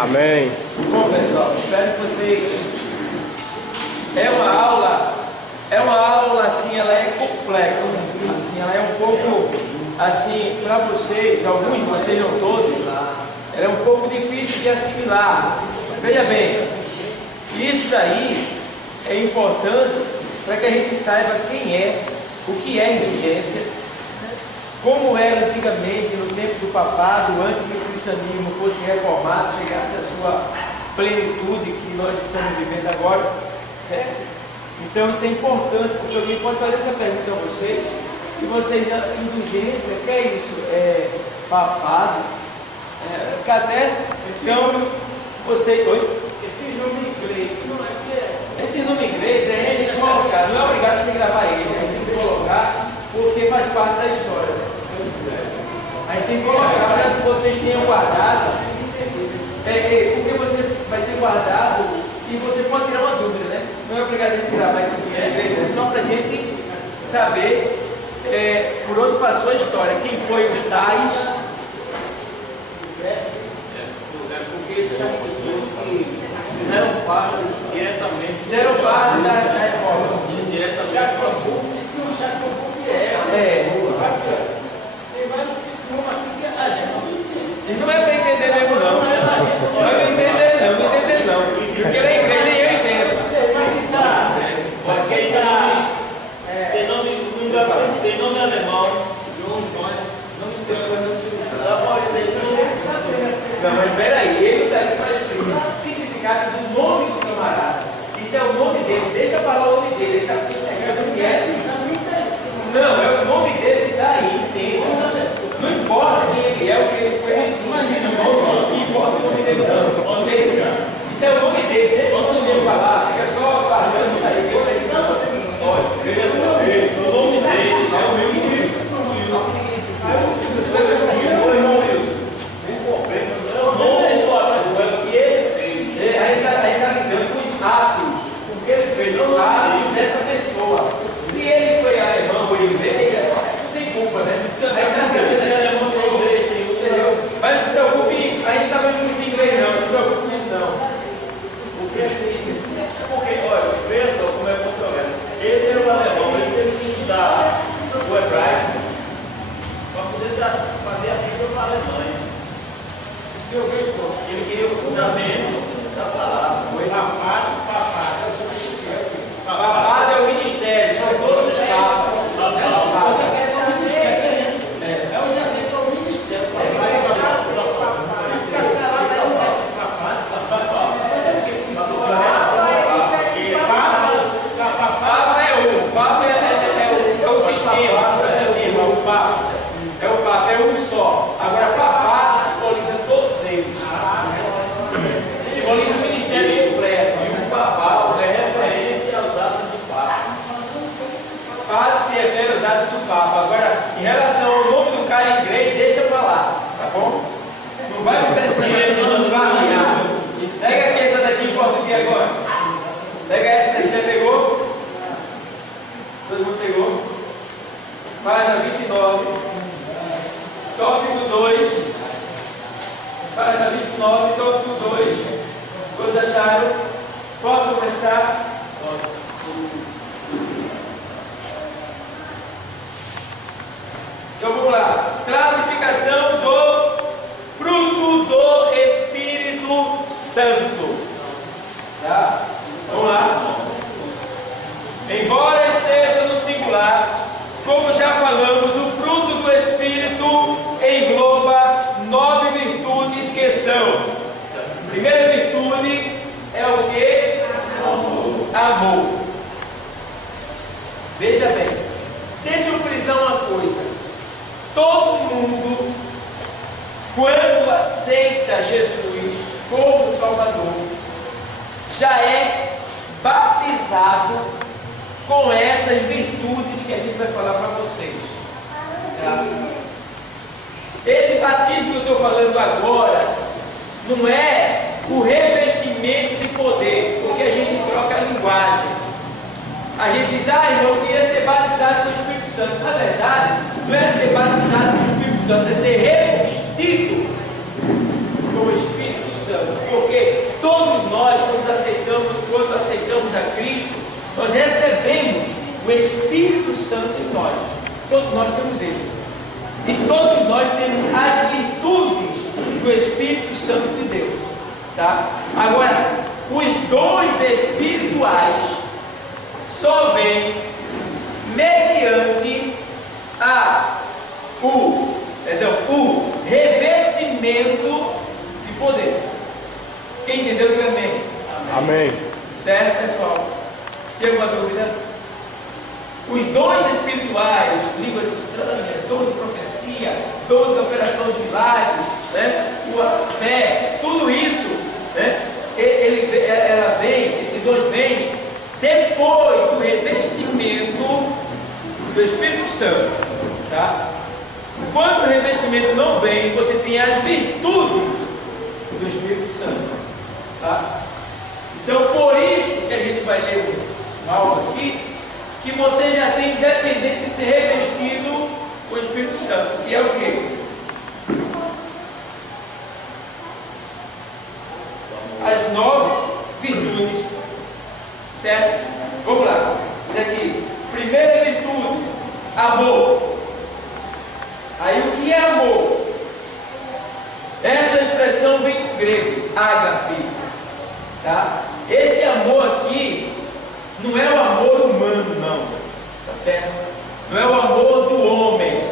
Amém. Bom, pessoal, espero que vocês... É uma aula assim, ela é complexa, assim, ela é um pouco, assim, para vocês, alguns de vocês, não todos, ela é um pouco difícil de assimilar. Veja bem, isso daí é importante para que a gente saiba quem é, o que é indulgência, como era antigamente, no tempo do papado, antes que o cristianismo fosse reformado, chegasse à sua plenitude que nós estamos vivendo agora, certo? Então isso é importante, porque alguém pode fazer essa pergunta a vocês, se vocês, indulgência, o que é isso? É papado? Até, então, vocês... Oi? Esse nome inglês, não é que é? Esse nome inglês é ele colocar, não é obrigado a você gravar ele, a gente tem que colocar porque faz parte da história. A gente tem que colocar para que vocês tenham guardado, porque você vai ter guardado e você pode tirar uma dúvida, né? Não é obrigado a gente gravar esse nome inglês, é só para a gente saber por onde passou a história, quem foi os tais. Porque são pessoas que fizeram parte diretamente. Fizeram parte da reforma. Diretamente. Já passou, que é. Tem vários que aqui que a gente não entende. Não é para entender mesmo, não. Não é para entender, não. Porque ele é igreja e eu entendo. Porque tem nome alemão, Não, mas peraí, ele está aqui para explicar o significado do nome do camarada. Isso é o nome dele, deixa eu falar o nome dele, ele está aqui explicando o que é. Não, é o nome dele que está aí, entenda. Não importa quem ele é, o que ele foi assim, o que importa é o nome dele, não. Isso é o nome dele, deixa o nome dele falar, fica só guardando isso aí, que eu estou ensinando você que não pode. o nome dele é o meu Wilson. Aí está lidando com os atos, com o que ele fez, não atos dessa pessoa. Se ele foi alemão ou inglês, não tem culpa, né? Mas não se preocupe, a gente está vendo muito inglês não, não se preocupe com isso não. Porque, olha, veja só como é que é o problema. Ele era um alemão, ele teve que estudar o hebraico para poder fazer a Bíblia para a Alemanha. Se eu ver só, ele queria o fundamento da palavra. Foi papado. Papado é o ministério, são todos os papas. É um só. Agora, papado simboliza todos eles. Simboliza o ministério completo. E o papal é referente aos atos do Papa. Papado se refere aos atos do Papa. Agora, em relação ao nome do cara em inglês, deixa pra lá. Tá bom? Não vai me prestar não vai arranhar. Pega aqui essa daqui em português agora. Pega essa daqui, já pegou? Todo mundo pegou? Página 29. Tópico 2, página 29, tópico 2. Todos acharam? Posso começar? Então vamos lá. Classificação do fruto do Espírito Santo. Tá? Vamos lá. Embora esteja no singular, como já falamos, o fruto do Espírito engloba 9 virtudes que são. A primeira virtude é o que? Amor. Veja bem, deixa eu frisar uma coisa. Todo mundo, quando aceita Jesus como Salvador, já é batizado com essas virtudes que a gente vai falar para vocês. Tá? Esse batismo que eu estou falando agora não é o revestimento de poder, porque a gente troca a linguagem. A gente diz, irmão, eu queria ser batizado com o Espírito Santo. Na verdade, não é ser batizado com o Espírito Santo, é ser revestido com o Espírito Santo. nós recebemos o Espírito Santo em nós. Todos nós temos ele. E todos nós temos as virtudes do Espírito Santo de Deus. Tá? Agora, os dons espirituais só vêm mediante o revestimento de poder. Quem entendeu, diga amém. Amém. Certo, pessoal? Tem alguma dúvida? Os dons espirituais, línguas estranhas, dom de profecia, dom de operação de milagres, né? A fé, tudo isso, né? Ela vem, esses dons vêm depois do revestimento do Espírito Santo, tá? Quando o revestimento não vem, você tem as virtudes do Espírito Santo, tá? Então, por isso que a gente vai ler algo aqui, que você já tem, independente de ser revestido com o Espírito Santo, que é o quê? As 9 virtudes, certo? Vamos lá, daqui, primeira virtude, amor. Aí o que é amor? Essa expressão vem do grego, ágape, tá? Esse amor aqui não é o amor humano, não, tá certo? Não é o amor do homem.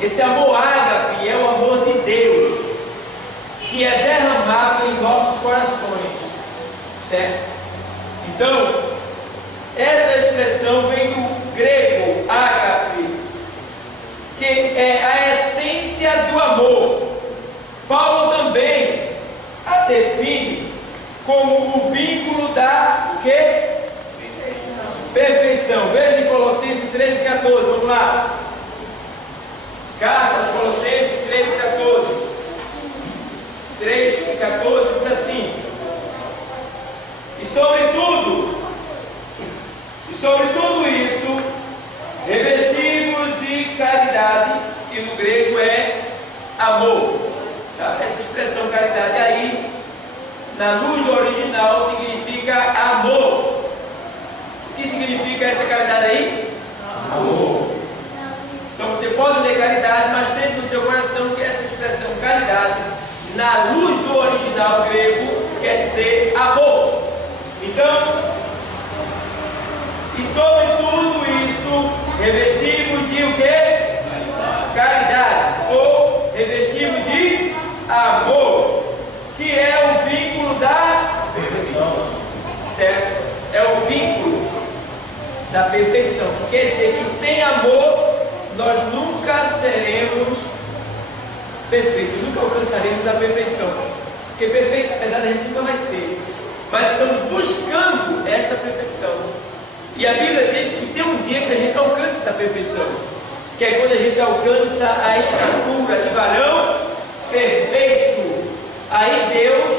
Esse amor ágape é o amor de Deus, que é derramado em nossos corações, certo? Então, essa expressão vem do grego ágape, que é a essência do amor. Paulo também a define como o vínculo da quê? Perfeição. Veja em Colossenses 13,14, vamos lá. Carta aos Colossenses 13,14. 3,14 diz assim: e sobre tudo isso, revestimos de caridade, que no grego é amor. Tá? Essa expressão caridade aí, na luz do original, significa amor. O que significa essa caridade aí? Amor. Então você pode ler caridade, mas dentro do seu coração que essa expressão caridade, na luz do original grego, quer dizer amor. Então, e sobre tudo isto, revestimos de o quê? Caridade. Ou revestimos de amor, que é o vínculo da perfeição. Certo? É o vínculo da perfeição. Quer dizer que sem amor, nós nunca seremos perfeitos, nunca alcançaremos a perfeição. Porque perfeito, na verdade, a gente nunca vai ser. Mas estamos buscando esta perfeição. E a Bíblia diz que tem um dia que a gente alcança essa perfeição, que é quando a gente alcança a estatura de varão perfeito. Aí Deus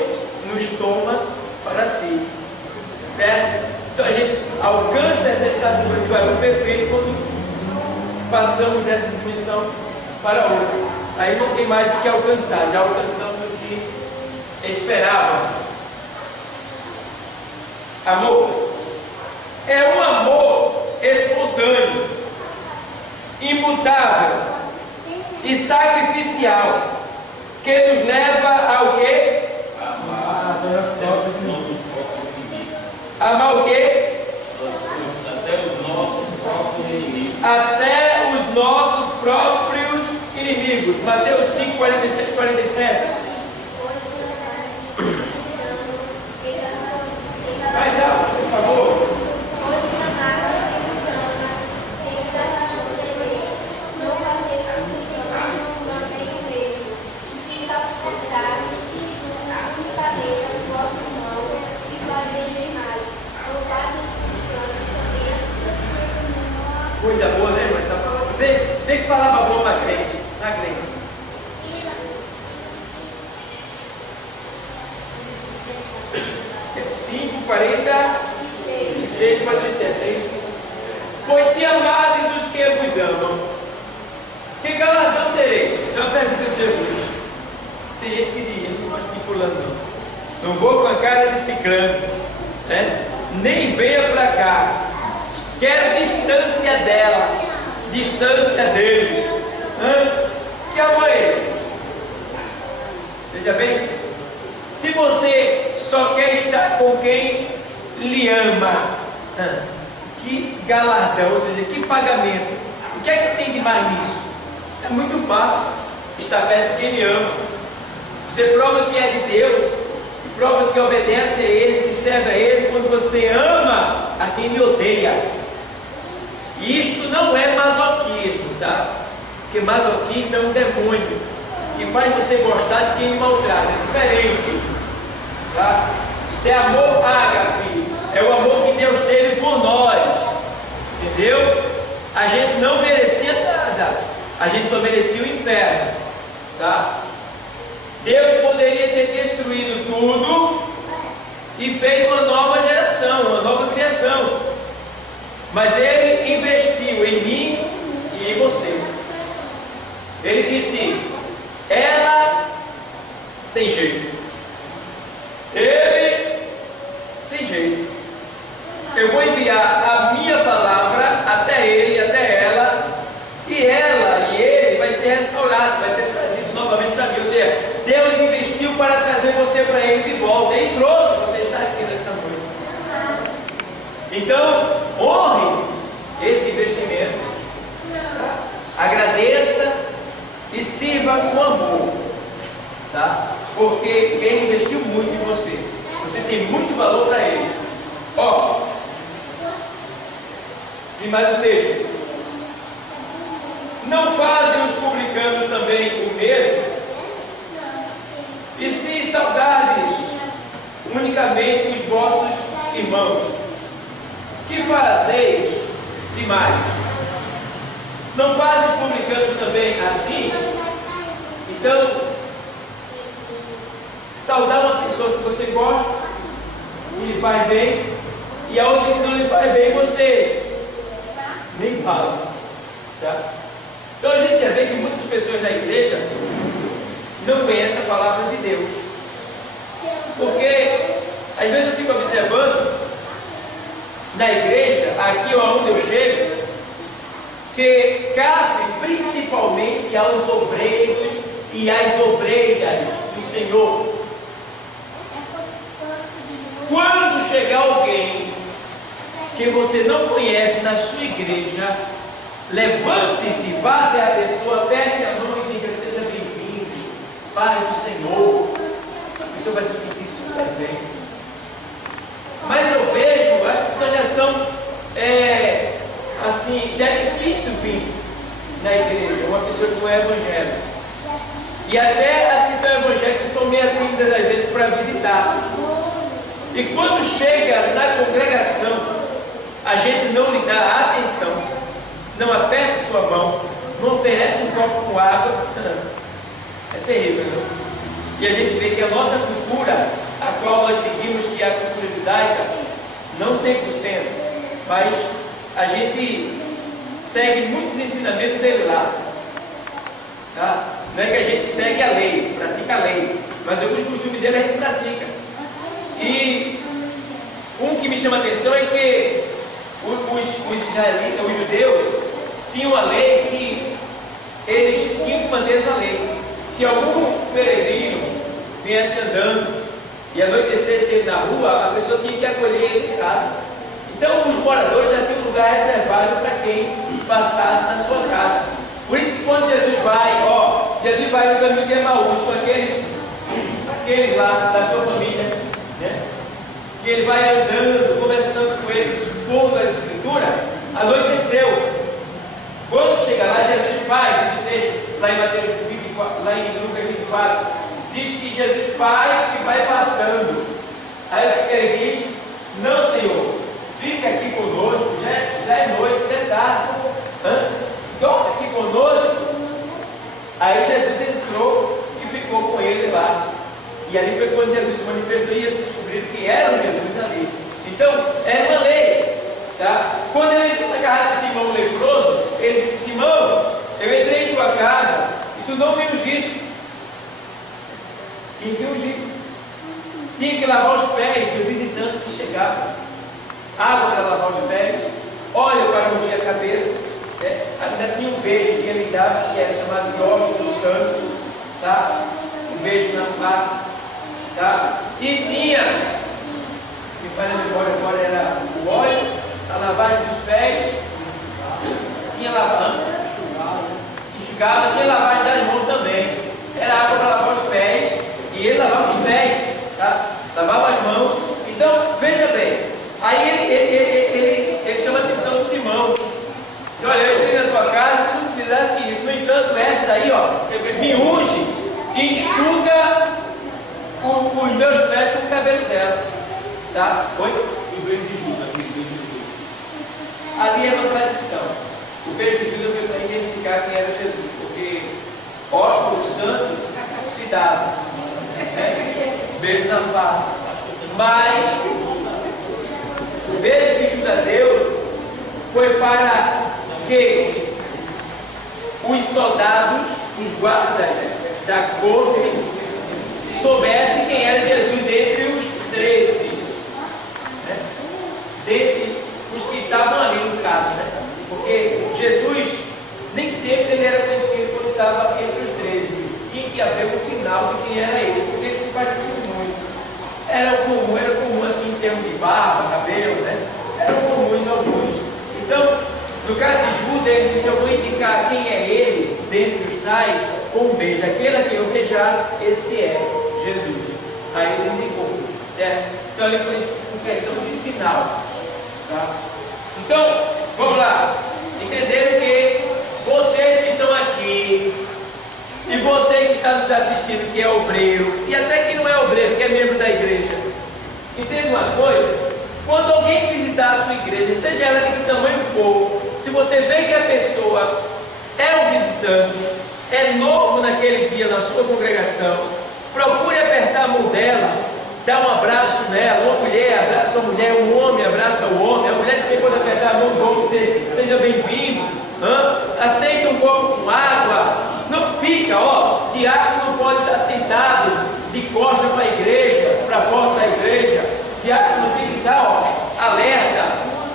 nos toma para si, certo? Então a gente alcança essa estatura de varão perfeito quando passamos dessa dimensão para outra. Aí não tem mais o que alcançar, já alcançamos o que esperávamos. Amor é um amor espontâneo, imutável e sacrificial, que nos leva ao quê? Amar o quê? Até os nossos próprios inimigos. Mateus 5, 46 e 47. Mais alto, por favor. Coisa boa, né, irmã? Essa palavra, vê que palavra boa na crente. Na crente. É 5, 46, 47. Pois se amardes os que vos amam, que galardão tereis? Isso é uma pergunta de Jesus. Tem gente que diz, não gosto de fulano não. Não vou com a cara de ciclano, né? nem venha para cá. Quero distância dela, distância dele. Que amor é esse? Veja bem, se você só quer estar com quem lhe ama, que galardão, ou seja, que pagamento? O que é que tem de mais nisso? É muito fácil estar perto de quem lhe ama. Você prova que é de Deus, e prova que obedece a Ele, que serve a Ele, quando você ama a quem lhe odeia. E isto não é masoquismo, tá? Porque masoquismo é um demônio que faz você gostar de quem lhe maltrata, é diferente, tá? Isto é amor ágape, é o amor que Deus teve por nós, entendeu? A gente não merecia nada, a gente só merecia o inferno, tá? Deus poderia ter destruído tudo e feito uma nova geração, uma nova criação, mas Ele investiu em mim e em você. Ele disse: ela tem jeito, ele tem jeito. Eu vou enviar a minha palavra até ele, até ela, e ela e ele vai ser restaurado, vai ser trazido novamente para mim. Ou seja, Deus investiu para trazer você para ele de volta, e trouxe você estar aqui nessa noite. Então, honre esse investimento, tá? Agradeça e sirva com amor, tá? Porque ele investiu muito em você. Você tem muito valor para ele. Ó, e mais um texto. Não fazem os publicanos também o mesmo? E se saudardes unicamente os vossos irmãos, que fazeis demais? Não fazem os publicanos também assim? Então, saudar uma pessoa que você gosta e lhe faz bem, e a outra que não lhe faz bem, você nem fala, tá? Então a gente já vê que muitas pessoas na igreja não conhecem a palavra de Deus, porque às vezes eu fico observando na igreja, aqui onde eu chego, que cabe principalmente aos obreiros e às obreiras do Senhor. Quando chegar alguém que você não conhece na sua igreja, levante-se, vá até a pessoa, aperte a mão e diga: seja bem-vindo, Pai do Senhor. A pessoa vai se sentir super bem. Mas eu vejo, as pessoas já são assim, já é difícil vir na igreja uma pessoa que não é evangélica, e até as que são evangélicas são meio tímidas às vezes para visitar, e quando chega na congregação a gente não lhe dá atenção, não aperta sua mão, não oferece um copo com água. É terrível, não? E a gente vê que a nossa cultura, a qual nós seguimos, que é a cultura judaica, não 100%, mas a gente segue muitos ensinamentos dele lá, tá? Não é que a gente segue a lei, pratica a lei, mas alguns costumes dele a gente pratica. E um que me chama a atenção é que os israelitas, os judeus, tinham a lei que eles tinham que manter essa lei. Se algum peregrino viesse andando e anoitecesse ele na rua, a pessoa tinha que acolher ele em casa. Então os moradores já tinham um lugar reservado para quem passasse na sua casa. Por isso que quando Jesus vai no caminho de Emaús com aqueles lá da sua família, né? Que ele vai andando, conversando com eles, expondo a Escritura, anoiteceu. Quando chega lá, Jesus faz, diz o texto, lá em Mateus 24, lá em Lucas 24, diz que Jesus faz que vai passando. Aí o que ele diz? Não, Senhor, fique aqui conosco, já é noite, já é tarde, dorme aqui conosco. Aí Jesus entrou e ficou com ele lá. E ali foi quando Jesus se manifestou e eles descobriram que era o Jesus ali. Então, era uma lei, tá? Quando ele entrou na casa de Simão leproso, ele disse: Simão, eu entrei em tua casa e tu não me ungiste. Tinha que ungir. Tinha que lavar os pés dos visitantes que chegavam. água para lavar os pés, óleo para ungir a cabeça, ainda tinha um beijo que ele dava, que era chamado de ósculo santo, tá? Um beijo na face, tá? E tinha, que faz a memória agora, era o óleo, a lavagem dos pés, tinha lavando, enxugava, tinha lavagem das mãos também, era água para lavar os pés, e ele lavava os pés, tá? Lavava as mãos. Então, veja bem, aí ele chama a atenção de Simão. E olha, eu entrei na tua casa, tu não fizeste isso. No entanto, esta daí, ó, me unge e enxuga os meus pés com o cabelo dela. Tá? Oi? O beijo de Judas, ali é uma tradição. O beijo de Judas veio para identificar quem era Jesus, porque ósculo santo se dava, né? Beijo na face. Mas o beijo que Judas deu foi para que os soldados, os guardas da corte, soubessem quem era Jesus dentre os 13, né? Dentre os que estavam ali no caso, né? Porque Jesus nem sempre ele era conhecido quando estava entre os 13. Tinha que haver um sinal de quem era ele, porque ele se parecia muito. Era comum assim em termos de barba, cabelo, né? Eram comuns alguns. Então, no caso de Judas, ele disse: eu vou indicar quem é ele dentre os tais com um beijo. Aquele a quem eu beijar, esse é Jesus. Aí ele indicou, certo? Então ele foi com questão de sinal, tá? Então, vamos lá. Entenderam que vocês que estão aqui e você que está nos assistindo, que é obreiro, e até que não é obreiro, que é membro da igreja, entende uma coisa? Quando alguém visitar a sua igreja, seja ela de que tamanho for, se você vê que a pessoa é um visitante, é novo naquele dia na sua congregação, procure apertar a mão dela, dar um abraço nela. Uma mulher abraça uma mulher, um homem abraça o homem, a mulher também pode apertar a mão do homem, dizer: seja bem-vindo, aceita um copo com água. Não fica, ó, diácono não pode estar sentado de costas para a igreja, para a porta da igreja. Diácono tem que estar, ó, alerta,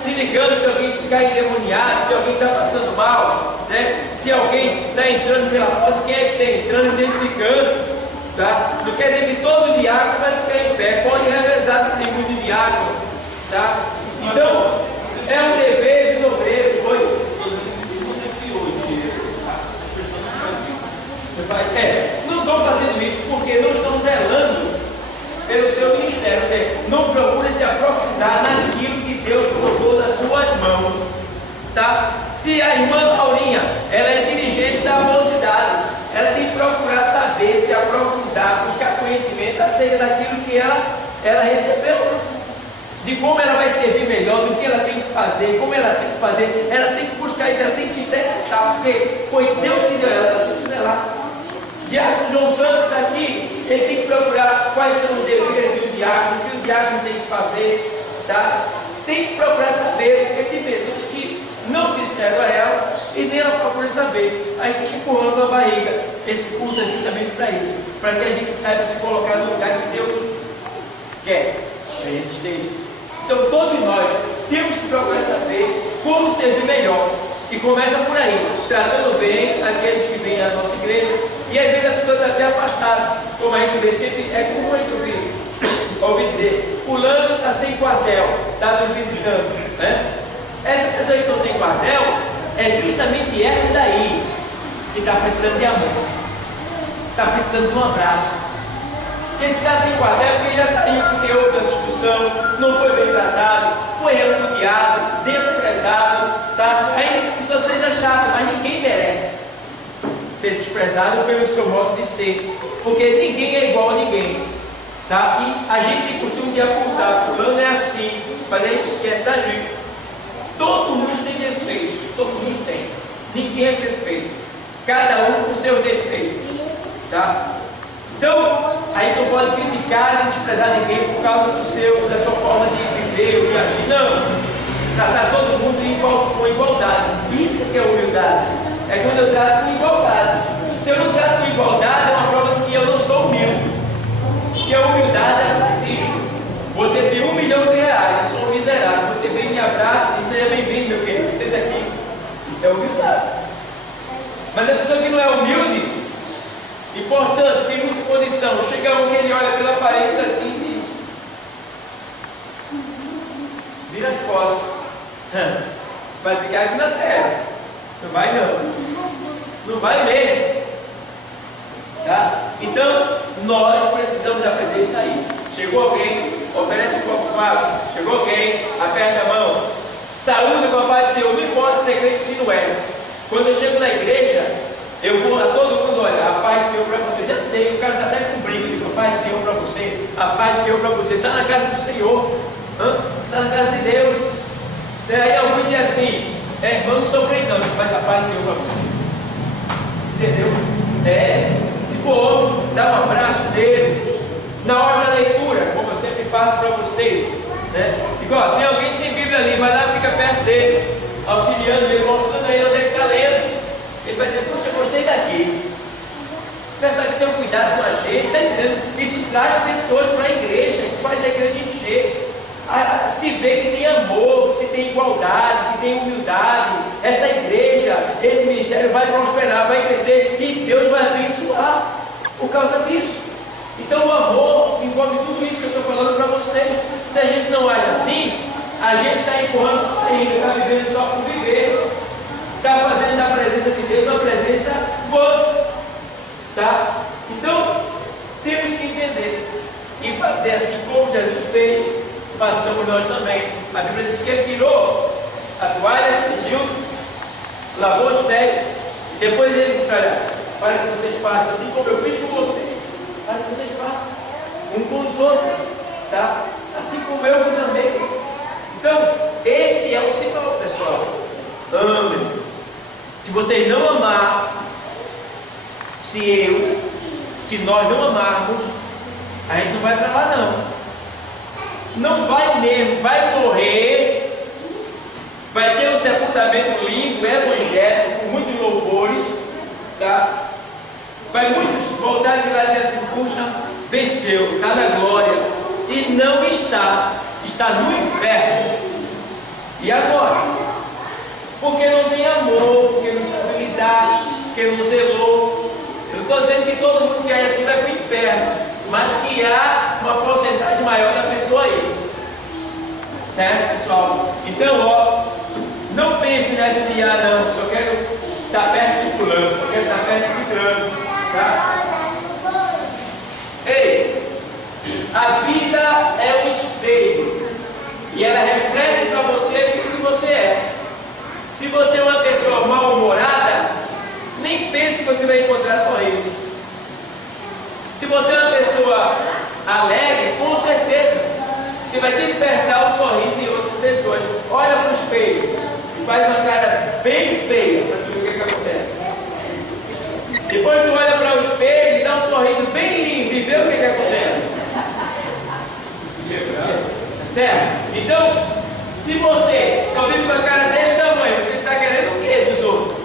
se ligando se alguém ficar endemoniado, se alguém está passando mal, né? Se alguém está entrando pela porta, quem é que está entrando, identificando, tá? Não quer dizer que todo diácono vai ficar em pé, pode revezar se tem muito diácono, tá? Então, é um dever dos obreiros, não estou fazendo isso porque não estamos zelando pelo seu ministério. Ou seja, não procure se aprofundar naquilo que Deus colocou nas suas mãos, tá? Se a irmã Paulinha, ela é dirigente da mocidade, ela tem que procurar saber, se aprofundar, buscar conhecimento acerca daquilo que ela recebeu, de como ela vai servir melhor, do que ela tem que fazer, como ela tem que fazer. Ela tem que buscar isso, ela tem que se interessar, porque foi Deus que deu ela tem que zelar. Diácono João Santos está aqui, ele tem que procurar quais são os deveres do diácono, o que o diácono tem que fazer, tá? Tem que procurar saber, porque tem pessoas que não disseram a ela e nem ela procura saber, aí fica empurrando com a barriga. Esse curso é justamente para isso, para que a gente saiba se colocar no lugar que Deus quer que a gente esteja. Então todos nós temos que procurar saber como servir melhor, e começa por aí, tratando bem aqueles que vêm à nossa igreja. E às vezes a pessoa está até afastada, como a gente vê sempre, é comum a gente ouvir dizer: fulano está sem quartel, está nos visitando, né? Essa pessoa que está sem quartel é justamente essa daí que está precisando de amor, está precisando de um abraço. Porque se está sem quartel é porque já saiu, porque houve uma discussão, não foi bem tratado, foi repudiado, desprezado, tá? Ainda que a pessoa seja chata, mas ninguém merece ser desprezado pelo seu modo de ser, porque ninguém é igual a ninguém, tá? E a gente tem costume de apontar: fulano é assim, mas a gente esquece da gente. Todo mundo tem defeitos, todo mundo tem, ninguém é perfeito, cada um com seus defeitos, tá? Então, a gente não pode criticar nem desprezar ninguém por causa da sua forma de viver ou de agir. Não, tratar todo mundo com igualdade. Isso que é humildade. É quando eu trato com igualdade. Se eu não trato com igualdade, é uma prova de que eu não sou humilde. Porque a humildade, ela faz isso. Você tem R$1 milhão, eu sou um miserável. Você vê Mas a pessoa que não é humilde, e portanto tem muita condição, chega um que ele olha pela aparência assim e vira as costas. Vai ficar aqui na terra. Não vai não. Não vai mesmo. Tá? Então, nós precisamos aprender isso aí. Chegou alguém, oferece um copo fácil. Chegou alguém, aperta a mão. Saúde o papai do Senhor. Não importa ser crente se não é. Quando eu chego na igreja, eu vou a todo mundo olhar. A paz do Senhor para você. Já sei, o cara está até com brinco. Digo, a paz do Senhor para você. A paz do Senhor para você. Está na casa do Senhor. Está na casa de Deus. E aí alguém diz assim, irmão, não sou crente não, mas a paz do Senhor para você. Entendeu? Se for homem, dá um abraço dele. Na hora da leitura, como eu sempre faço para vocês, né? Igual, tem alguém sem Bíblia ali, vai lá e fica perto dele, auxiliando ele, mostrando ele onde ele está lendo. Ele vai dizer, poxa, eu gostei daqui. Os pessoal que tem um cuidado com a gente, está entendendo? Isso traz pessoas para a igreja, isso faz a igreja encher. Se vê que tem amor, que se tem igualdade, que tem humildade. Essa igreja, esse ministério vai prosperar, vai crescer e Deus vai abençoar por causa disso. Então o amor envolve tudo isso que eu estou falando para vocês. Se a gente não age assim, a gente está empurrando ainda, está vivendo só por viver, está fazendo da presença de Deus uma presença boa. Tá? Então temos que entender e fazer assim como Jesus fez. Passamos nós também. A Bíblia diz que ele tirou a toalha, cingiu, lavou os pés, e depois ele disse, olha, para que vocês façam assim como eu fiz com vocês, para que vocês façam um com os outros, tá? Assim como eu vos amei. Então, este é o sinal, pessoal. Amem. Se vocês não amar, se nós não amarmos, a gente não vai para lá não. Não vai mesmo, vai morrer, vai ter um sepultamento lindo, evangélico, com muitos louvores, tá? Vai muitos voltar de lá e dizer assim, puxa, venceu, está na glória, e não está no inferno. E agora? Porque não tem amor, porque não sabe lidar, porque não zelou. Eu não estou dizendo que todo mundo que é assim vai para o inferno, mas que há uma porcentagem maior da pessoa aí, certo, pessoal? Então, não pense nessa de não, só quero estar perto de fulano, só quero estar perto de ciclano, tá? Ei, a vida é um espelho e ela reflete para você aquilo que você é. Se você é uma pessoa mal-humorada, nem pense que você vai encontrar sorriso. Se você é uma pessoa alegre, com certeza você vai despertar o sorriso em outras pessoas. Olha para o espelho e faz uma cara bem feia para tu ver o que acontece. Depois tu olha para o espelho e dá um sorriso bem lindo e vê o que acontece. Certo? Então, se você só vive com a cara desse tamanho, você está querendo o que dos outros?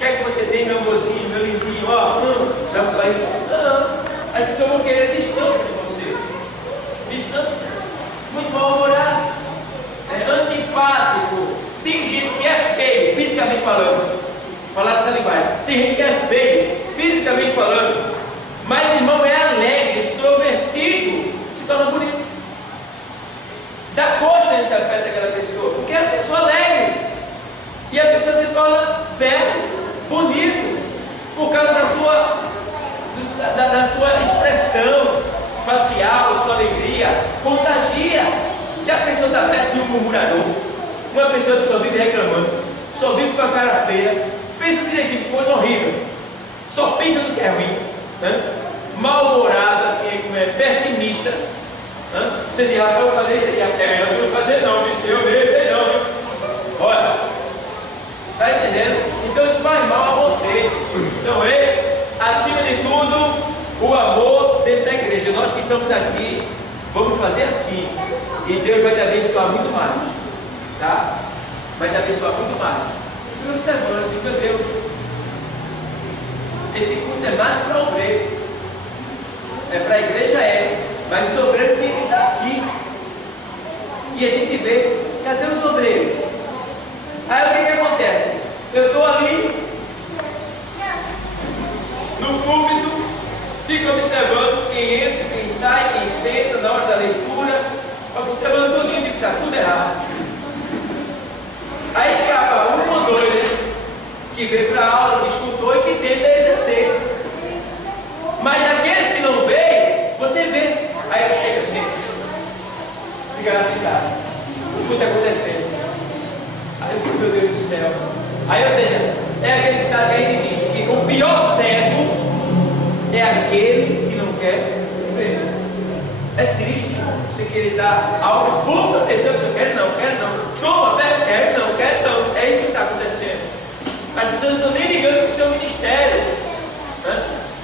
Quer que você tenha meu mocinho, meu lindinho, dá um sorriso? Não. As pessoas vão querer distância de você. Distância. Muito mal-humorado. Antipático. Tem gente que é feio, fisicamente falando. Falar dessa linguagem. Tem gente que é feio, fisicamente falando. Mas, irmão, é alegre, extrovertido. Se torna bonito. Dá costa de estar perto daquela pessoa. Porque é uma pessoa alegre. E a pessoa se torna belo, bonito. Por causa da sua expressão facial, sua alegria, contagia. Já a pessoa está perto de um murmurador, uma pessoa que só vive reclamando, só vive com a cara feia, pensa direitinho, que coisa horrível, só pensa no que é ruim, né? Mal-humorado, assim, pessimista. Você diz, rapaz, eu vou fazer isso aqui, eu não vou fazer não, eu sei não. Olha, está entendendo? Então isso faz mal a você. Então acima de tudo, o amor dentro da igreja. Nós que estamos aqui, vamos fazer assim. E Deus vai te abençoar muito mais. Tá? Vai te abençoar muito mais. Esse final de semana, meu Deus. Esse curso é mais para obreiro. É para a igreja, mas os obreiros têm que estar aqui. E a gente vê, cadê os obreiros? Aí o que acontece? Eu estou ali, Fica observando quem entra, quem sai, quem senta na hora da leitura, observando tudo que está tudo errado. Aí escapa um ou dois, né? Que veio para a aula, que escutou e que tenta exercer. Mas aqueles que não veem, você vê. Aí ele chega assim, fica lá sentado. O que está acontecendo? Aí, meu Deus do céu. Aí, ou seja, é aquele que está dentro e diz que o pior cego é aquele que não quer ver. É triste você querer dar algo bom para a pessoa, você quer não, toma, pega, quer não, é isso que está acontecendo. As pessoas não estão nem ligando para o seu ministério, né?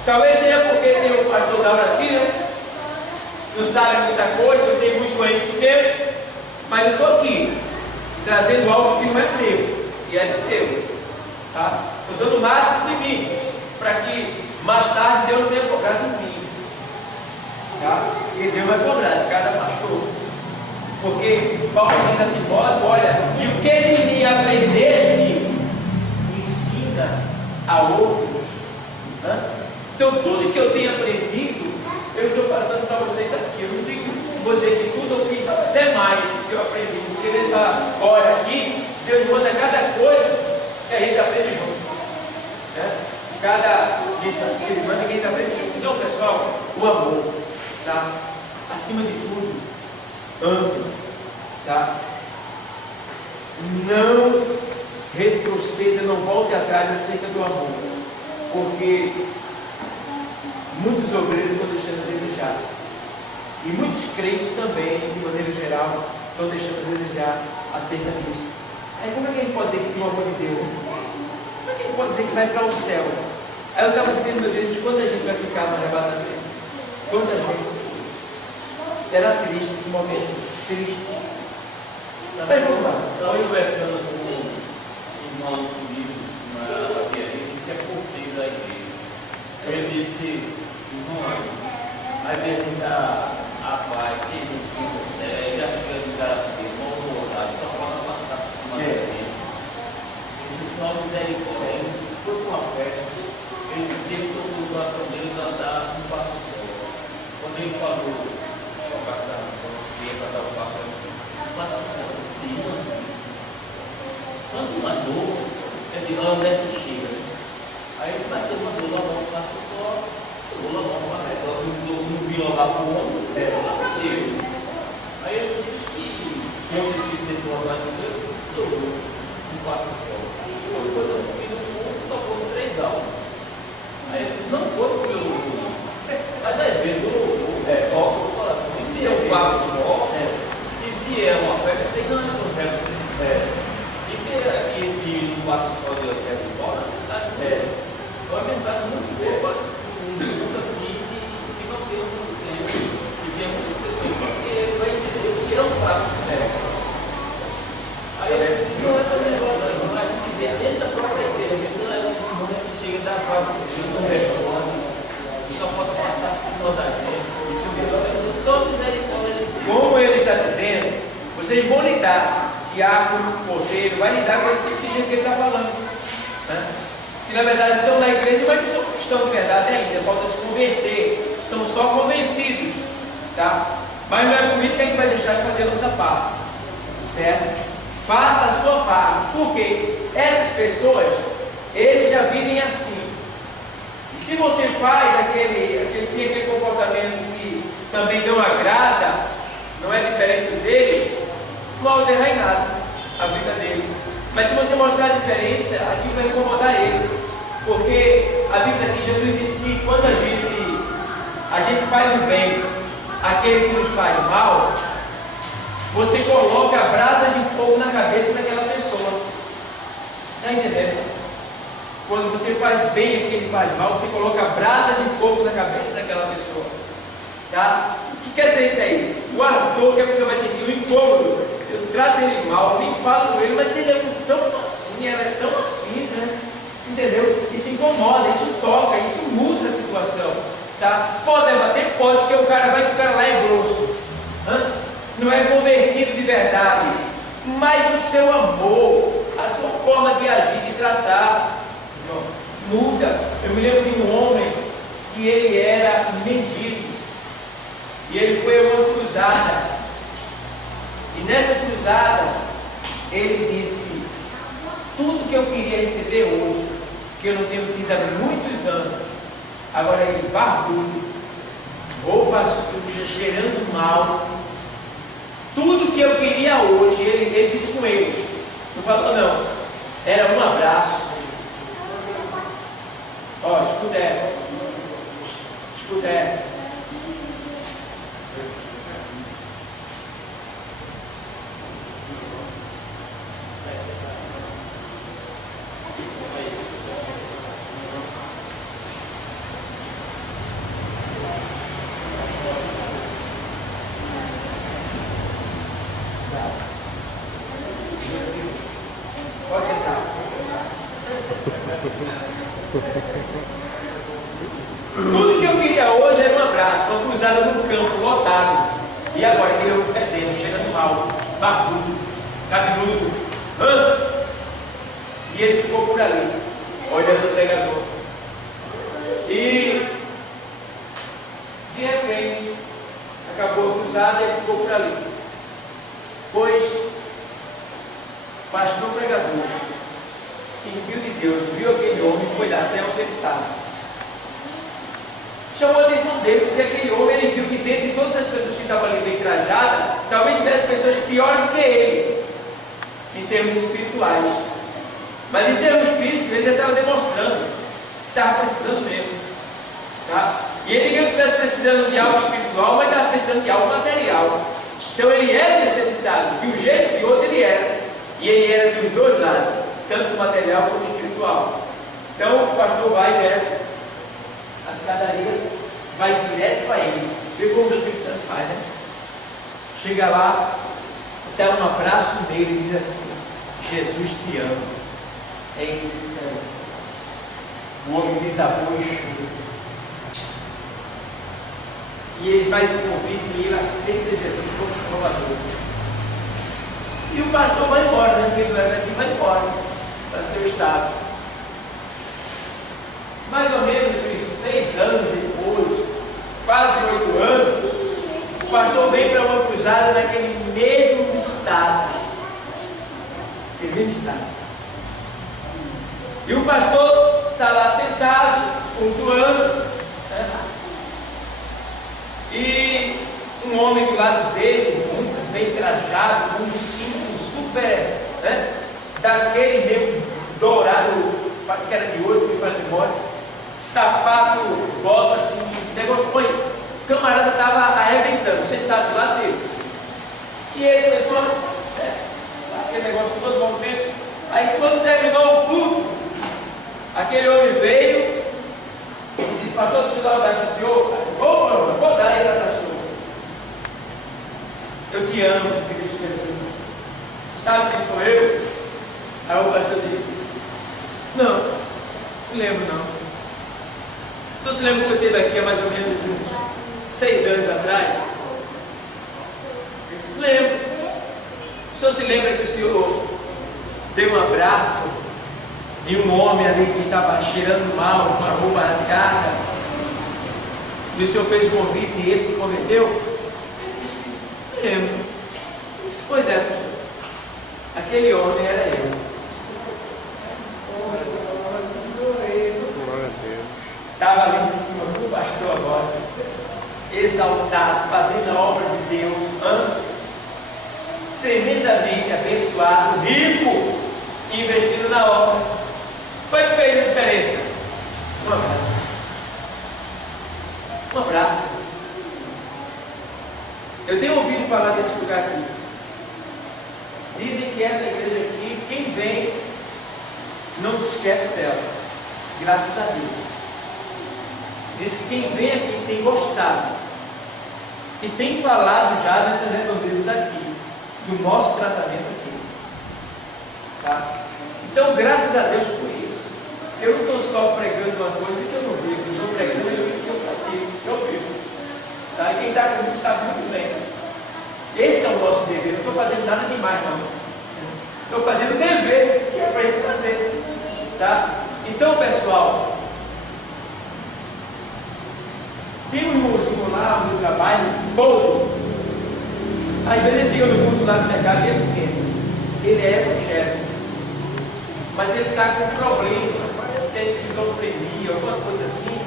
Talvez seja porque tem o pastor da hora aqui, né? Não sabe muita coisa, não tem muito conhecimento, mas eu estou aqui trazendo algo que não é meu, e é do teu, tá? Estou dando o máximo de mim, para que mais tarde Deus tenha cobrado em mim, tá? E Deus vai cobrar de cada pastor, porque Paulo diz a Timóteo, olha, e o que de mim aprendeste, ensina a outros, né? Então tudo que eu tenho aprendido, eu estou passando para vocês aqui. Eu não digo, vou dizer que tudo eu fiz até mais do que eu aprendi, porque nessa hora aqui, Deus manda cada coisa que a gente aprende junto, né? Cada disso aqui, Ele manda que a gente aprende junto. Então, pessoal, o amor, tá? Acima de tudo, ame, tá? Não retroceda, não volte atrás acerca do amor, porque muitos obreiros estão deixando a desejar, e muitos crentes também, de maneira geral, estão deixando a desejar acerca disso. Aí como é que a gente pode dizer que tem o amor de Deus? Como é que a gente pode dizer que vai para o céu? Aí eu estava dizendo, meu Deus, quanta gente vai ficar no arrebatamento? Quanta gente? Será triste esse momento, triste. Mas vamos lá. Estava conversando com um irmão comigo na igreja, que é porteiro da igreja. Ele disse, irmão, vai perguntar a pai, quem não fica, já fica de cara dele, vamos voltar, só para passar por cima dele. Esse só misericórdia, ele foi com uma festa, ele teve todo o coração dele andar um passo só. Quando ele falou, quando ia para dar o passo, sim, quanto mais dor, é de lá onde é que chega. Aí ele vai ter uma dor lá, um passo só, eu vou lá, uma resolve, não vi lá para o homem, lá para ele. Aí ele disse que eu preciso ter uma mais eu um passo só. Depois eu fiz um pouco, só fosse 3 aulas. Aí ele disse, não foi porque eu. Mas às vezes eu toco o coração. E se é um passo só, e se é uma festa, tem nada no resto. E se esse passo só de hotel embora, a mensagem é uma mensagem muito boa, muito assim, que não tem muito tempo, que tem muitas pessoas, porque vai entender o que é um passo certo. Aí ele disse, não é para levar, não, mas dizer dentro da própria igreja, não é nesse momento que chega da própria igreja, não responde, só pode passar por cima da gente, isso só misericórdia de Deus. Como ele está dizendo, vocês vão lidar, diácono, porteiro, vai lidar com esse tipo de gente que ele está falando, né? Que na verdade estão na igreja, mas não são cristãos de verdade ainda, falta se converter, são só convencidos, tá? Mas não é por isso que a gente vai deixar de fazer a nossa parte, certo? Faça a sua parte, porque essas pessoas, eles já vivem assim. E se você faz aquele comportamento que também não agrada, não é diferente dele, não alterar em nada a vida dele. Mas se você mostrar a diferença, aquilo vai incomodar ele. Porque a Bíblia diz, Jesus disse que quando a gente faz o bem àquele que nos faz mal, você coloca a brasa de fogo na cabeça daquela pessoa. Está entendendo? Quando você faz bem a quem faz mal, você coloca a brasa de fogo na cabeça daquela pessoa. Tá? O que quer dizer isso aí? O ardor que a pessoa vai sentir, o incômodo. Eu trato ele mal, nem falo com ele, mas ele é tão assim, ela é tão assim, né? Entendeu? Isso incomoda, isso toca, isso muda a situação. Tá? Pode debater? Pode, porque o cara lá é grosso. Não é convertido de verdade. Mas o seu amor, a sua forma de agir, de tratar, muda. Eu me lembro de um homem que ele era mendigo. E ele foi a uma cruzada. E nessa cruzada, ele disse: tudo que eu queria receber hoje, que eu não tenho tido há muitos anos, agora ele barbudo, roupa suja, cheirando mal, tudo que eu queria hoje, ele disse com ele. Não falou não, era um abraço. Ó, escuta essa. Escuta essa. Pode sentar. Tudo que eu queria hoje era um abraço, uma cruzada no campo, lotado. E agora aquele homem fedendo, cheirando mal, barbudo, cabeludo. E ele ficou por ali, olhando o pregador. E de repente, acabou a cruzada e ele ficou por ali. Pois pastor pregador sentiu de Deus, viu aquele homem e foi lá até onde ele estava. Chamou a atenção dele, porque aquele homem, ele viu que dentro de todas as pessoas que estavam ali bem trajadas, talvez tivesse pessoas piores do que ele, em termos espirituais. Mas em termos físicos, ele já estava demonstrando que estava precisando mesmo. Tá? E ele viu que estivesse precisando de algo espiritual, mas estava precisando de algo material. Então ele era necessitado, de um jeito ou de outro ele era. E ele era dos dois lados, tanto material como espiritual. Então o pastor vai e desce a escadaria, vai direto para ele. Vê como o Espírito Santo faz, né? Chega lá, dá um abraço nele e diz assim: Jesus te ama. Eita. O homem desabou e chorou. E ele faz um convite e ele aceita Jesus como Salvador. E o pastor vai embora, né? Porque ele vai daqui, vai embora para seu estado. Mais ou menos uns 6 anos depois, quase 8 anos, o pastor vem para uma cruzada naquele mesmo estado. Aquele mesmo estado. E o pastor está lá sentado, cultuando, né? E um homem do lado dele, muito bem trajado, com um cinto super, né? Daquele meio dourado, parece que era de ouro, que faz memória, sapato, bota assim, negócio, foi. O camarada estava arrebentando, sentado do lado dele. E ele começou, né? Aquele negócio todo movimento. Aí quando terminou o culto, aquele homem veio e disse: pastor, deixa eu dar uma taxa ao senhor. Vou dar aí a taxa. Eu te amo, Cristo Jesus. Sabe quem sou eu? Aí o pastor disse: não lembro não. O senhor se lembra que o senhor esteve aqui há mais ou menos uns 6 anos atrás? Eu disse: lembro. O senhor se lembra que o senhor deu um abraço de um homem ali que estava cheirando mal, com a roupa rasgada, e o senhor fez um convite e ele se converteu? Eu disse: lembro. Eu disse: pois é, pastor, aquele homem era eu. Estava ali em cima do pastor agora, exaltado, fazendo a obra de Deus, tremendamente abençoado, rico, investindo na obra. Foi que fez a diferença? Um abraço. Um abraço. Eu tenho ouvido falar desse lugar aqui. Dizem que essa igreja aqui, quem vem, não se esquece dela. Graças a Deus. Diz que quem vem aqui tem gostado. E tem falado já dessas redondezas daqui, do nosso tratamento aqui. Tá? Então, graças a Deus por isso. Eu não estou só pregando uma coisa que eu não vivo, eu estou pregando aquilo que eu sabia, que eu vivo. Tá? E quem está comigo sabe muito bem. Esse é o nosso dever, não estou fazendo nada demais, não. Estou fazendo o dever que é para a gente fazer. Tá? Então, pessoal, Tem um irmãozinho lá no trabalho, todo. Às vezes ele chega no culto lá no mercado e ele senta. Ele é evangélico, mas ele está com um problema, parece que é esquizofrenia, alguma coisa assim,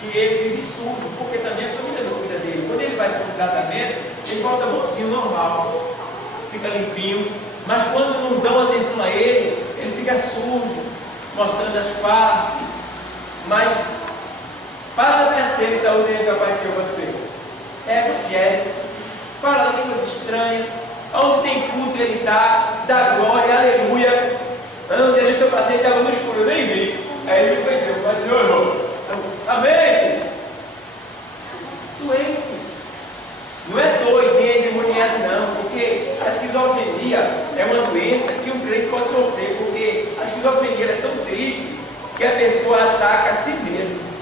que ele vive surdo, porque também a família não cuida dele. Quando ele vai para um tratamento, ele volta bonzinho, normal, fica limpinho, mas quando não dão atenção a ele, ele fica sujo, mostrando as partes, mas passa perto dele, saúde dele que apareceu quando veio. É evangélico, fala línguas estranhas, onde tem culto ele está, dá glória, aleluia. Onde ele, seu paciente estava no escuro, eu nem vi. Aí ele foi dizer, o pai disse, orou. Amém? Doente. Não é doido, nem endemoniado não, porque a esquizofrenia é uma doença que um crente pode sofrer, porque a esquizofrenia é tão triste que a pessoa ataca a si mesma.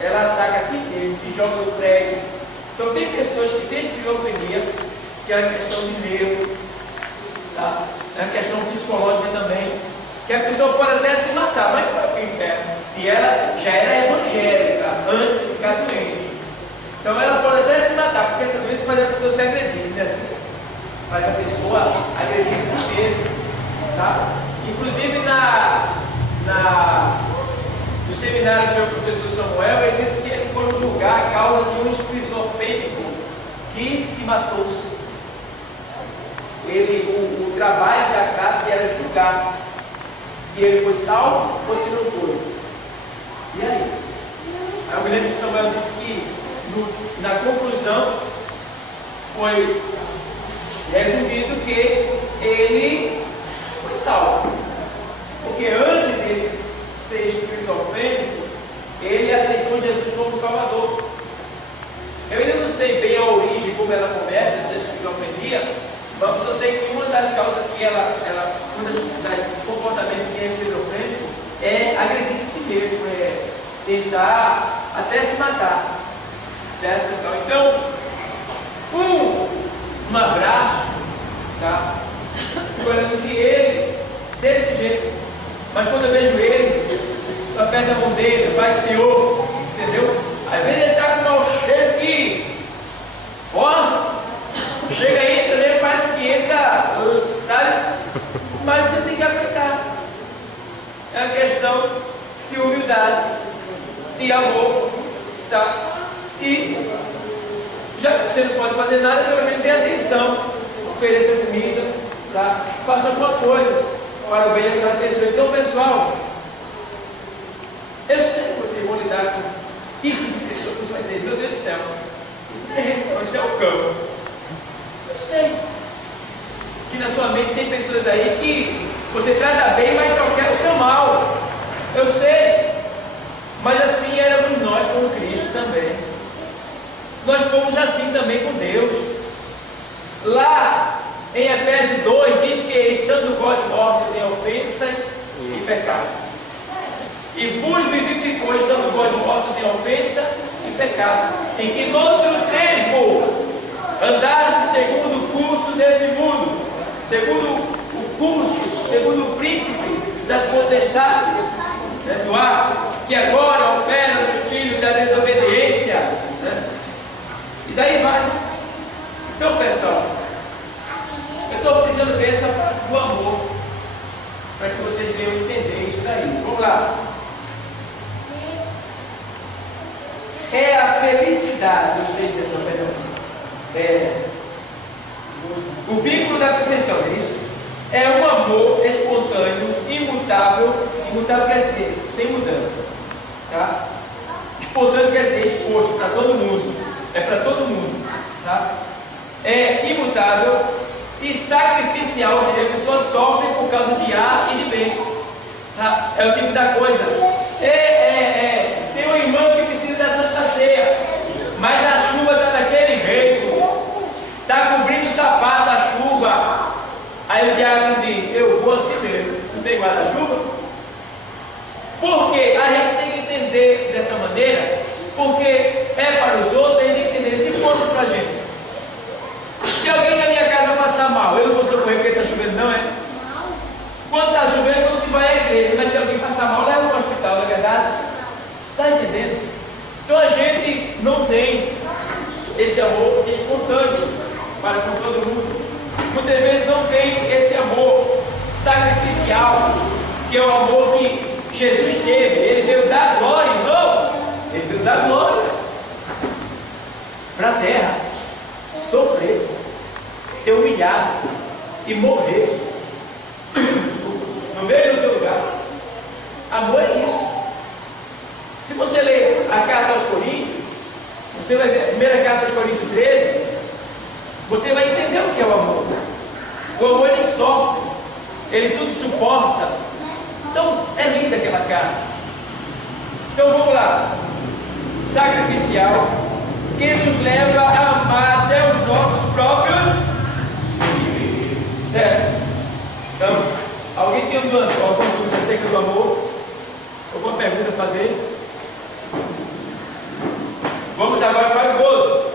Ela ataca a si mesma, se joga no prédio. Então tem pessoas que têm esquizofrenia, que é uma questão de nervo, tá? É uma questão psicológica também, que a pessoa pode até se matar, mas não vai para o inferno, se ela já era evangélica antes de ficar doente. Então ela pode até se matar, porque essa doença faz a pessoa se agredir, né? Faz a pessoa agredir a si mesma, tá? Inclusive no seminário que o professor Samuel, ele disse que eles foram julgar a causa de um esquizofrênico que se matou-se. O trabalho da classe era julgar se ele foi salvo ou se não foi. E aí? A mulher de Samuel disse que na conclusão foi resumido que ele foi salvo. Porque antes dele ser esquizofrênico, ele aceitou Jesus como Salvador. Eu ainda não sei bem a origem, como ela começa, essa esquizofrenia, mas eu sei que uma das causas que um dos comportamentos que é esquizofrênico é agredir-se a si mesmo, é tentar até se matar. Certo, pessoal? Então, um abraço, tá? Fico olhando que ele, desse jeito, mas quando eu vejo ele, eu aperto a mão dele, Pai do Senhor, entendeu? Às vezes ele está com mau cheiro que, ó, chega aí, entra nele, parece que entra, sabe? Mas você tem que aguentar. É uma questão de humildade, de amor, tá? E já que você não pode fazer nada, pelo menos dê atenção, ofereça comida, tá? Faça alguma coisa para o bem daquela pessoa. Então, pessoal, eu sei que vocês vão lidar com tipo de pessoa que você vai dizer, meu Deus do céu, isso é o cão. Eu sei que na sua mente tem pessoas aí que você trata bem, mas só quer o seu mal. Eu sei, mas assim éramos nós com Cristo também. Nós fomos assim também com Deus. Lá em Efésios 2 diz que estando vós mortos em ofensas e pecados, e vos vivificou estando vós mortos em ofensa e pecado, em que noutro tempo andaste segundo o curso desse mundo, segundo o curso, segundo o príncipe das potestades do ar, que agora opera nos filhos da desobediência, né? E daí vai. Então, pessoal, eu estou frisando bem essa parte do amor, para que vocês venham entender isso daí. Vamos lá. É a felicidade, ou seja, o vínculo da perfeição, é isso? É um amor espontâneo, imutável. Imutável quer dizer sem mudança, tá? Espontâneo quer dizer exposto para todo mundo, é para todo mundo, tá? É imutável e sacrificial, ou seja, a pessoa sofre por causa de A e de B, tá? É o tipo da coisa. Tem um irmão que precisa da Santa Ceia, mas a chuva está daquele jeito, está cobrindo o sapato da chuva. Aí o diácono diz, eu vou assim mesmo, não tem guarda-chuva? Porque a gente tem que entender dessa maneira, porque é para os outros, a gente tem que entender, se fosse para a gente. Se alguém na minha casa passar mal, eu não vou socorrer porque está chovendo, não é? Quando está chovendo, não se vai à igreja, mas se alguém passar mal, leva para o hospital, não é verdade? Está entendendo? Então a gente não tem esse amor espontâneo para com todo mundo. Muitas vezes não tem esse amor sacrificial, que é o amor que Jesus teve. Ele veio dar glória, irmão. Ele veio dar glória para a terra, sofrer, ser humilhado e morrer no meio do teu lugar. Amor é isso. Se você ler a carta aos Coríntios, você vai ver a primeira carta aos Coríntios 13, você vai entender o que é o amor. O amor, ele sofre, ele tudo suporta. Então é linda aquela carta. Então vamos lá. Sacrificial, que nos leva a amar até os nossos próprios inimigos. Certo? Então, alguém tem alguma dúvida acerca do amor? Alguma pergunta a fazer? Vamos agora para o gozo.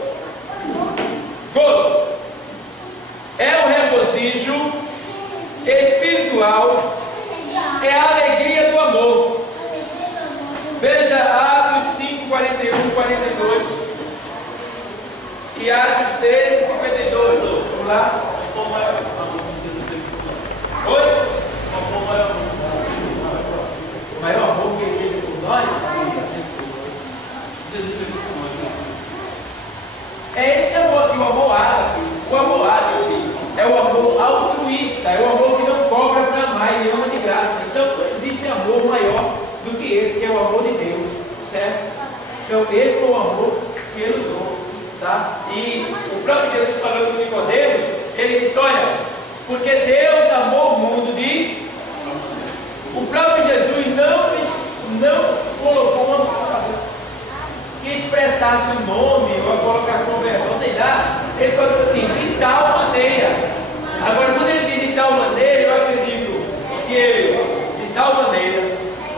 Gozo é um regozijo espiritual, é a alegria do amor. Veja Atos 5, 41, 42 e Atos 13, 52. Vamos lá. Oi? O maior amor que ele teve por nós é esse amor aqui, o amor ágape. O amor ágape é o amor altruísta, é o amor que não cobra para amar, ele ama de graça. Então não existe amor maior do que esse, que é o amor de Deus, certo? Então esse foi o amor que ele usou, tá? E o próprio Jesus falando com Nicodemos, ele disse: olha, porque Deus amou o mundo de... O próprio Jesus não colocou uma palavra que expressasse o nome ou a colocação verbal, sei lá. Ele falou assim, de tal maneira. Agora, quando ele diz de tal maneira, eu acredito que ele, de tal maneira,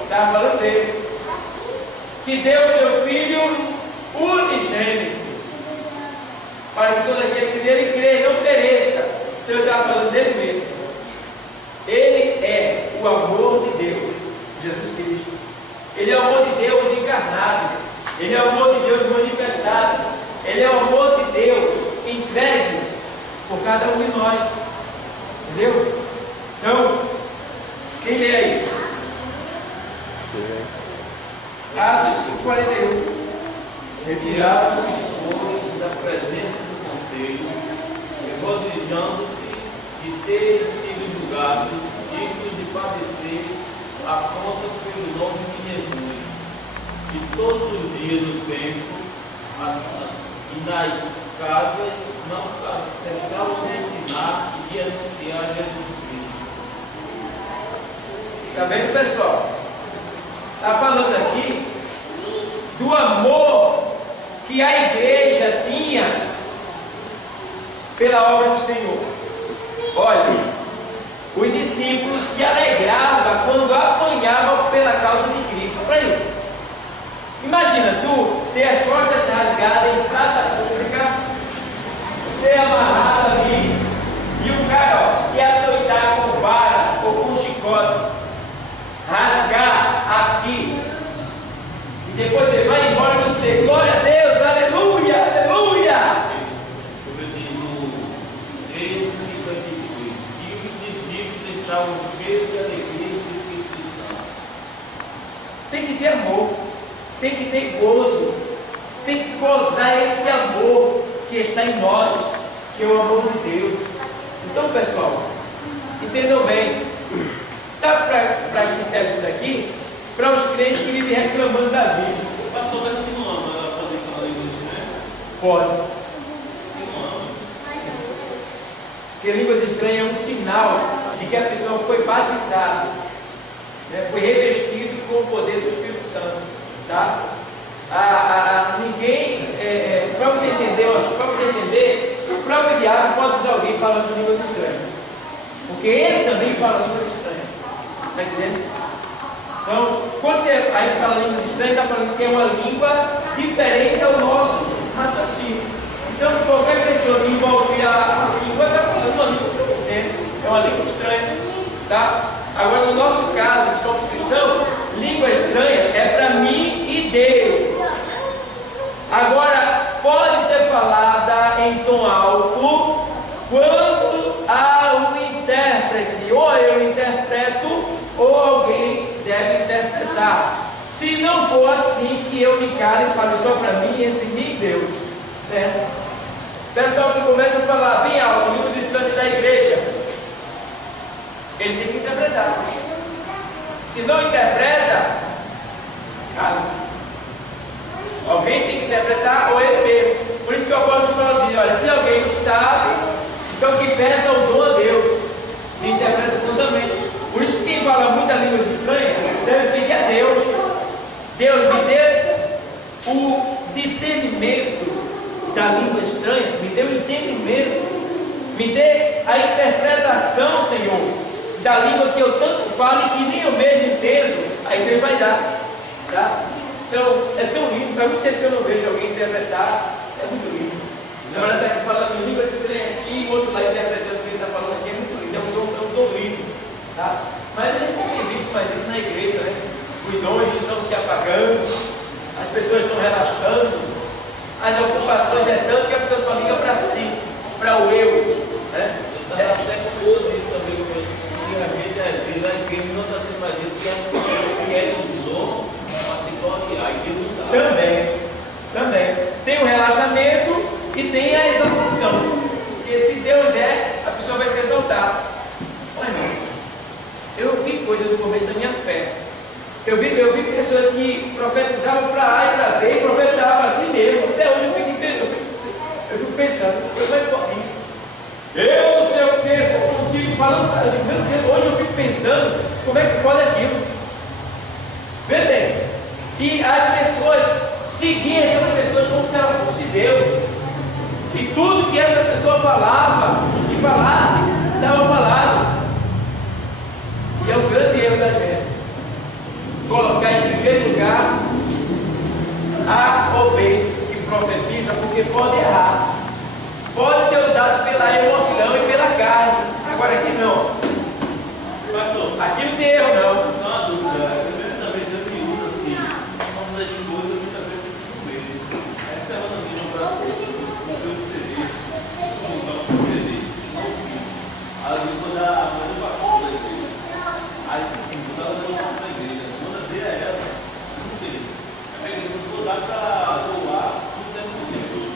está falando dele, que deu seu Filho unigênito, para que todo aquele que nele crê não pereça. Então eu estava falando dele mesmo. Ele é o amor de Deus, Jesus Cristo. Ele é o amor de Deus encarnado. Ele é o amor de Deus manifestado. Ele é o amor de Deus entregue por cada um de nós. Entendeu? Então, quem lê aí? Atos 5:41. Retirados os homens da presença do conselho, regozijando-se de terem sido julgados dignos de padecer afronta pelo nome de Jesus, e todos os dias do tempo e nas casas não cessavam de ensinar e de anunciar Jesus Cristo. Está vendo, pessoal? Está falando aqui do amor que a igreja tinha pela obra do Senhor. Olha, os discípulos se alegravam quando apanhavam pela causa de Cristo. Para aí, imagina tu ter as costas rasgadas em praça pública, ser amarrado ali, e o cara que açoitar com vara ou com chicote, rasgar aqui, e depois ele vai embora e você, glória a Deus, aleluia, aleluia. Estavam cheios de alegria e de Espírito Santo. Tem que ter amor, tem que ter gozo, tem que gozar este amor que está em nós, que é o amor de Deus. Então, pessoal, entendam bem. Sabe para que serve isso daqui? Para os crentes que vivem reclamando da vida. O pastor vai continuando a fazer falar isso, né? Pode. Porque línguas estranhas é um sinal de que a pessoa foi batizada, né? Foi revestido com o poder do Espírito Santo, tá? Ninguém, para você entender, o próprio diabo pode usar alguém falando línguas estranhas, porque ele também fala línguas estranhas, está entendendo? Então, quando você aí fala línguas estranhas, está falando que é uma língua diferente ao nosso raciocínio. Então, qualquer pessoa que envolve a língua está falando uma língua que não entende, é uma língua estranha, tá? Agora, no nosso caso, que somos cristãos, língua estranha é para mim e Deus. que eu me cale e fale só para mim, entre mim e Deus. Certo? Pessoal que começa a falar bem alto, o livro do estudante da igreja, ele tem que interpretar. Se não interpreta, cala-se. Alguém tem que interpretar ou ele mesmo. Por isso que o apóstolo Paulo diz, olha, se alguém não sabe, então que peça o dom a Deus de interpretação também. Por isso que quem fala muita língua estranha deve pedir a Deus. Deus me dê o discernimento da língua estranha, me dê o entendimento, me dê a interpretação, Senhor, da língua que eu tanto falo e que nem eu mesmo entendo. Aí Deus vai dar, tá? Então, é tão lindo, faz muito tempo que eu não vejo alguém interpretar, é muito lindo. Na verdade, está aqui falando língua estranha aqui, e o outro lá interpretando o que ele está falando aqui, é muito lindo, é um dom lindo, tá? Mas a gente tem visto mais isso na igreja, né? Os dons estão se apagando, as pessoas estão relaxando, as ocupações é tanto que a pessoa só liga para si, para o eu, né? Até curioso isso também, porque a gente às vezes a igreja não está tendo mais isso, que é um dom, mas se pode, a igreja não está. Também. Tem o relaxamento e tem a exaltação. Porque se Deus der, a pessoa vai se exaltar. Olha, eu vi coisa do começo da minha fé. Eu vi pessoas que profetizavam para A e para B e profetizavam assim mesmo. Até hoje eu fico entendendo. Eu fico pensando, eu vai correr. Eu não sei o que, eu fico falando para ele. Meu Deus, hoje eu fico pensando como é que pode aquilo. Vê bem. E as pessoas seguiam essas pessoas como se ela fosse Deus. E tudo que essa pessoa falava e falasse, estava falado. E é o grande erro da gente. Colocar em primeiro lugar A ou B que profetiza, porque pode errar. Pode ser usado pela emoção e pela carne. Agora aqui não. Pastor, aqui não tem erro não. Não há dúvida. Primeiro também Deus me usa assim. Uma das coisas muitas vezes tem que saber. Essa é uma das minhas às vezes vou dar uma coisa para a igreja. Aí sim, vou dar uma coisa para a igreja. Vou dizer a ela, não tem. A igreja não vou dar para doar, não dizendo por Deus.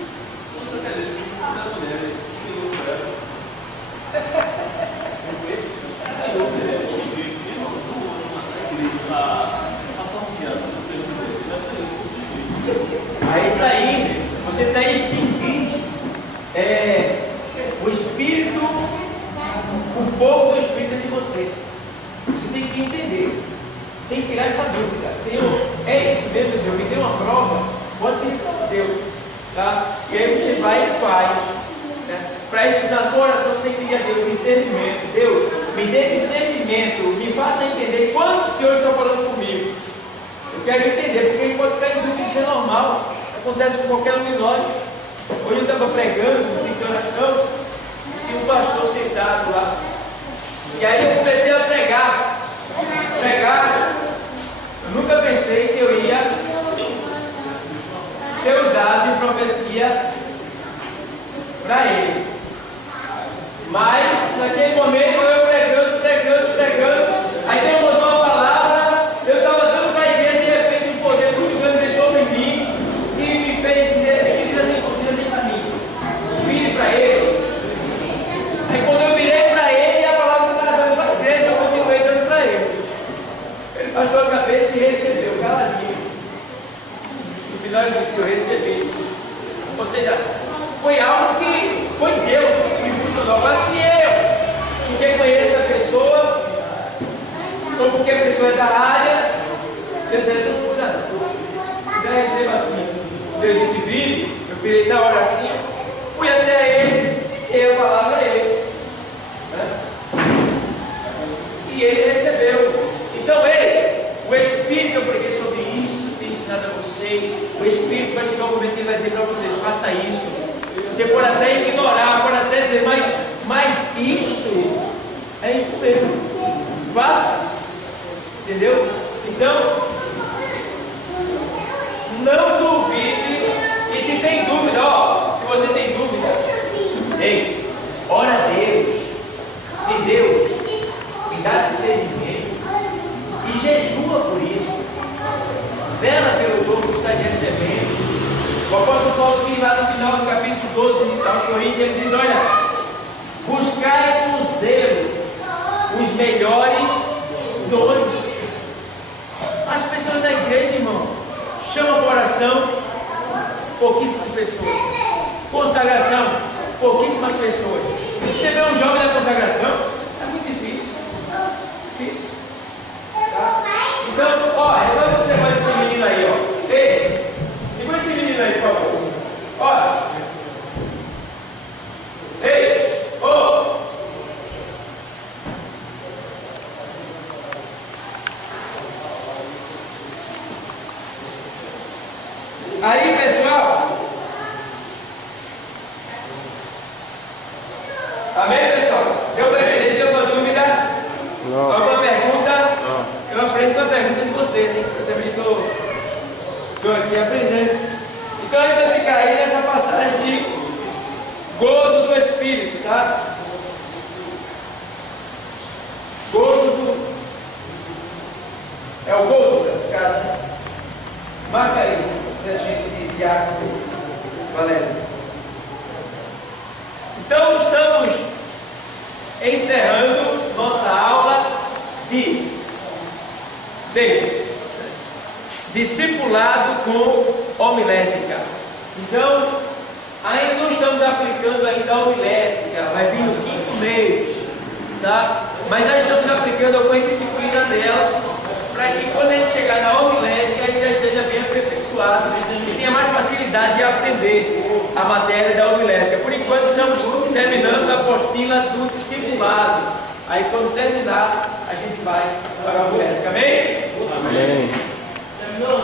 Você quer dizer, se não der mulher, se eu for ela. Porque aí você deve ouvir que não doou numa igreja para passar um dia no teu filho. É isso aí, você está extinguindo o espírito, o fogo do espírito de você. Você tem que entender, tem que tirar essa dúvida. Senhor, é isso mesmo, Senhor? Me dê uma prova, pode pedir para Deus, tá? E aí você vai e faz, né? Para isso, na sua oração, você tem que pedir a Deus discernimento. Deus, me dê discernimento, me faça entender quando o Senhor está falando comigo. Eu quero entender, porque ele pode ficar em dúvida, isso é normal, acontece com qualquer um de nós. Hoje eu estava pregando, em oração, e um pastor sentado lá. E aí eu comecei a pregar. Eu nunca pensei que eu ia ser usado em profecia para ele. Mas naquele momento eu pregando, aí Deus mandou uma palavra, eu estava dando para a igreja, de repente um poder muito grande veio sobre mim e me fez dizer assim para mim, vire para ele. Aí quando eu virei para ele, a palavra que eu estava dando para a igreja, eu continuei dando para ele. Ele baixou a cabeça e recebeu, caladinho. No final ele disse, eu recebi. Ou seja, foi algo que foi Deus que me funcionou. Agora se eu, porque conheço a pessoa, ou porque a pessoa é da área, Deus é não muda. Então eu recebo assim, Deus disse, vire, eu virei da hora assim, fui até ele, e dei a palavra a ele. E ele recebeu. Então ele, o Espírito, eu preguei sobre isso, tenho ensinado a vocês. O Espírito vai chegar um momento que ele vai dizer para vocês, faça isso. Você pode até ignorar, pode até dizer, mas isto é isso mesmo. Faça. Entendeu? Então, não duvide. E se tem dúvida, se você tem dúvida, ei, ora a Deus. E Deus me dá discernimento e jejua por isso. Zela pelo dom que está aos Coríntios, ele diz: olha, buscai com zelo os melhores dons. As pessoas da igreja, irmão, chamam para oração pouquíssimas pessoas, consagração, pouquíssimas pessoas. Você vê um jovem da consagração, é muito difícil. Tá? Então, ó, resolve esse negócio desse menino aí, ó. Ei, segura esse menino aí, por favor. Ó. Ei, ô. Aí, pessoal. Amém, pessoal? Deu para entender? Deu alguma dúvida? Não. Alguma pergunta? Não. Eu aprendo com a pergunta de vocês, hein? Eu também estou aqui aprendendo. Então a gente vai ficar aí nessa passagem de gozo do Espírito, tá? Gozo do... É o gozo, né? No caso, né? Marca aí, da gente de Diácono Valério. Então estamos encerrando nossa aula de discipulado com homilética. Então, ainda não estamos aplicando ainda a homilética, vai vir no 5º mês, tá? Mas já estamos aplicando algumas disciplinas dela, para que quando a gente chegar na homilética, a gente já esteja bem aperfeiçoado e tenha mais facilidade de aprender a matéria da homilética. Por enquanto, estamos terminando a apostila do discipulado. Aí, quando terminar, a gente vai para a homilética. Amém? Amém. Terminou?